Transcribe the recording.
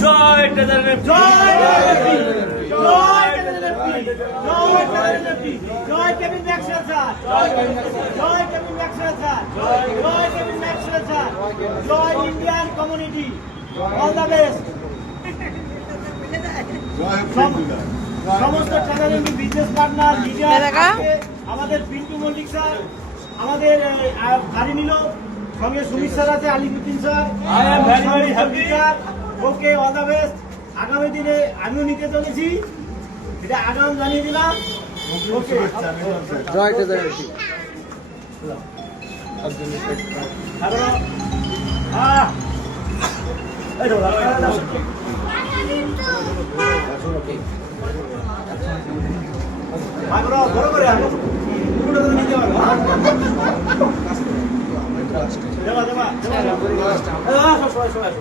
জয় টেজারের জয় জয় জয় কেবিন ম্যাক্সওয়েল স্যার জয় কেবিন ম্যাক্সওয়েল স্যার জয় কেবিন ম্যাক্সওয়েল স্যার জয় Indian community all the best সমস্ত ট্রাভেলিং বিজনেস পার্টনার লিডার আমাদের পিন্টু মল্লিক স্যার আমাদের গাড়ি নিল সঙ্গে সুমিত স্যার আছে Alipuddin sir I am very very happy okay all the best আগামী দিনে আমিও নিতে চলেছি এটা আগাম জানিয়ে দিলাম ওকে জয় টেজারের বড় করে নিতে পারবো দেবা সবাই